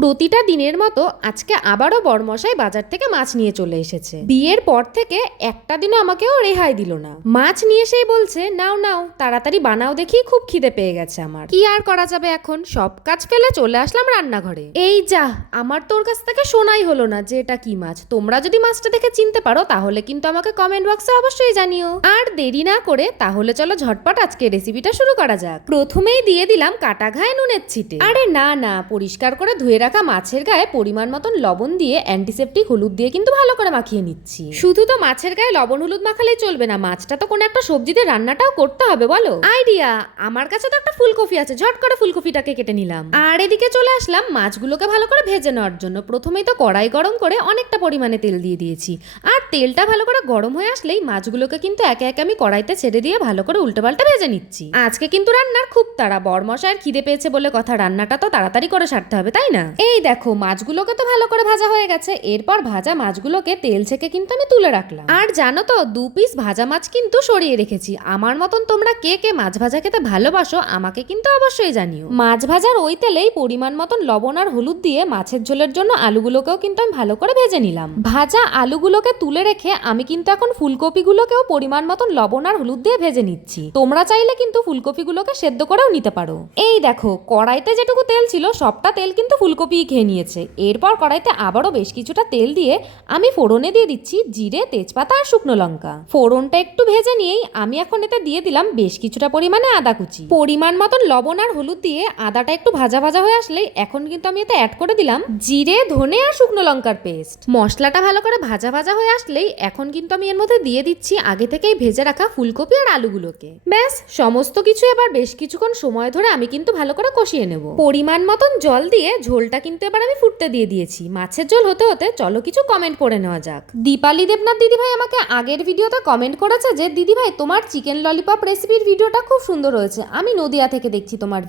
প্রতিটা দিনের মতো আজকে আবারও বড়মশাই বাজার থেকে মাছ নিয়ে চলে এসেছে। বিয়ের পর থেকে একটা দিনও আমাকেও রেহাই দিল না। মাছ নিয়ে এসেই বলছে, নাও নাও তাড়াতাড়ি বানাও, দেখি খুব খিদে পেয়ে গেছে আমার। কি আর করা যাবে, এখন সব কাজ ফেলে চলে আসলাম রান্নাঘরে। এই যা, আমার তোর কাছ থেকে শোনাই হলো না যে এটা কি মাছ। তোমরা যদি মাছটা দেখে চিনতে পারো তাহলে কিন্তু আমাকে কমেন্ট বক্সে অবশ্যই জানিও। আর দেরি না করে তাহলে চলো ঝটপট আজকে রেসিপিটা শুরু করা যাক। প্রথমেই দিয়ে দিলাম কাটা ঘায়ে নুনের ছিটে। আরে না না, পরিষ্কার করে ধুয়ে রাখা মাছের গায়ে পরিমাণ মতন লবণ দিয়ে অ্যান্টিসেপ্টিক হলুদ দিয়ে কিন্তু ভালো করে মাখিয়ে নিচ্ছি। শুধু তো মাছের গায়ে লবণ হলুদ মাখালেই চলবে না, মাছটা তো কোনো একটা সবজি দিয়ে রান্নাটাও করতে হবে। বলো আইডিয়া, আমার কাছে তো একটা ফুলকপি আছে, ঝট করে ফুলকপিটাকে কেটে নিলাম। আর এদিকে চলে আসলাম মাছগুলোকে ভালো করে ভেজে নেওয়ার জন্য। প্রথমেই তো কড়াই গরম করে অনেকটা পরিমাণে তেল দিয়ে দিয়েছি। আর তেলটা ভালো করে গরম হয়ে আসলেই মাছগুলোকে কিন্তু একে একে আমি কড়াইতে ছেড়ে দিয়ে ভালো করে উল্টোপাল্টা ভেজে নিচ্ছি। আজকে কিন্তু রান্নার খুব তাড়া, বড়মশাইয়ের খিদে পেয়েছে বলে কথা, রান্নাটা তো তাড়াতাড়ি করে সারতে হবে, তাই না? এই দেখো মাছগুলোকে তো ভালো করে ভাজা হয়ে গেছে। এরপর ভাজা মাছগুলোকে তেল থেকে কিন্তু আমি তুলে রাখলাম। আর জানো তো, 2 পিস ভাজা মাছ কিন্তু সরিয়ে রেখেছি। আমার মতন তোমরা কে কে মাছ ভাজা খেতে ভালোবাসো আমাকে কিন্তু অবশ্যই জানিও। মাছ ভাজার ওই তেলেই পরিমাণ মতন লবণ আর হলুদ দিয়ে মাছের ঝোলের জন্য আলুগুলোকেও কিন্তু আমি ভালো করে ভেজে নিলাম। ভাজা আলুগুলোকে তুলে রেখে আমি কিন্তু এখন ফুলকপিগুলোকেও পরিমাণ মতন লবণ আর হলুদ দিয়ে ভেজে নিচ্ছি। তোমরা চাইলে কিন্তু ফুলকপিগুলোকে সেদ্ধ করেও নিতে পারো। এই দেখো কড়াইতে যেটুকু তেল ছিল সবটা তেল কিন্তু ফুলকপি খেয়ে নিয়েছে। এরপর কড়াইতে আবারও বেশ কিছুটা তেল দিয়ে আমি ফোড়নে দিয়ে দিচ্ছি জিরে, তেজপাতা আর শুকনো লঙ্কা। ফোড়নটা একটু ভেজে নিয়েই আমি এখন এতে দিয়ে দিলাম বেশ কিছুটা পরিমাণে আদা কুচি। পরিমাণ মতন লবণ আর হলুদ দিয়ে আদাটা একটু ভাজা ভাজা হয়ে আসলেই এখন কিন্তু আমি এতে অ্যাড করে দিলাম জিরে, ধনে আর শুকনো লঙ্কার পেস্ট। মশলাটা ভালো করে ভাজা ভাজা হয়ে আসলেই এখন কিন্তু আমি এর মধ্যে দিয়ে দিচ্ছি আগে থেকেই ভেজে রাখা ফুলকপি আর আলুগুলোকে। ব্যাস সমস্ত কিছু এবার বেশ কিছুক্ষণ সময় ধরে আমি কিন্তু ভালো করে কষিয়ে নেব। পরিমাণ মতন জল দিয়ে ঝোলটা কিন্তু এবার আমি ফুটতে দিয়ে দিয়েছি। মাছের ঝোল হতে হতে চলো কিছু কমেন্ট পড়ে নেওয়া যাক। দীপালি দেবনাথ দিদিভাই আমাকে আগের ভিডিওতে কমেন্ট করেছে যে দিদিভাই তোমার চিকেন ললিপপ রেসিপির ভিডিওটা খুব সুন্দর হয়েছে। আমি নদিয়া থেকে দেখছি তোমার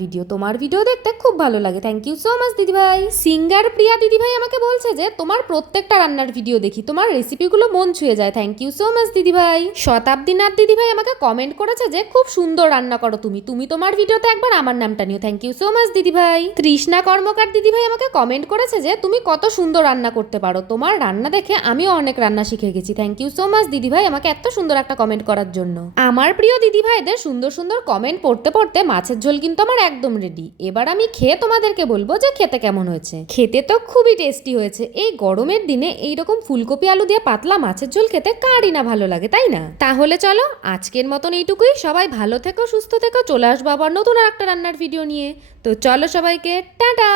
ভিডিও দেখতে খুব ভালো লাগে। থ্যাংক ইউ সো মাচ দিদিভাই। সিঙ্গার প্রিয়া দিদিভাই আমাকে বলছে যে তোমার প্রত্যেকটা রান্নার ভিডিও দেখি, তোমার রেসিপিগুলো মন ছুঁয়ে যায়। থ্যাংক ইউ সো মাচ দিদিভাই। শতাব্দীনাথ দিদিভাই আমাকে কমেন্ট করেছে যে খুব সুন্দর রান্না করো তুমি, তোমার ভিডিওতে একবার আমার নামটা নিও। থ্যাংক ইউ সো মাচ দিদিভাই। তৃষ্ণা কর্মকার দিদিভাই আমাকে কমেন্ট করেছে যে তুমি কত সুন্দর রান্না করতে পারো, তোমার রান্না দেখে আমিও অনেক রান্না শিখে গেছি। থ্যাংক ইউ সো মাচ দিদিভাই আমাকে এত সুন্দর একটা কমেন্ট করার জন্য। আমার প্রিয় দিদিভাইদের সুন্দর সুন্দর কমেন্ট পড়তে পড়তে মাছের ঝোল কিন্তু আমার একদম রেডি। এবার আমি খেয়ে তোমাদেরকে বলবো যে খেতে কেমন হয়েছে। খেতে তো খুবই টেস্টি হয়েছে। এই গরমের দিনে এইরকম ফুলকপি আলু দিয়ে পাতলা মাছের ঝোল খেতে কারই না ভালো লাগে, তাই না? তাহলে চলো আজকের মতন এইটুকুই। সবাই ভালো থেকো, সুস্থ থেকো। চলে আসবো আবার নতুন আর একটা রান্নার ভিডিও নিয়ে। তো চলো সবাইকে টাটা।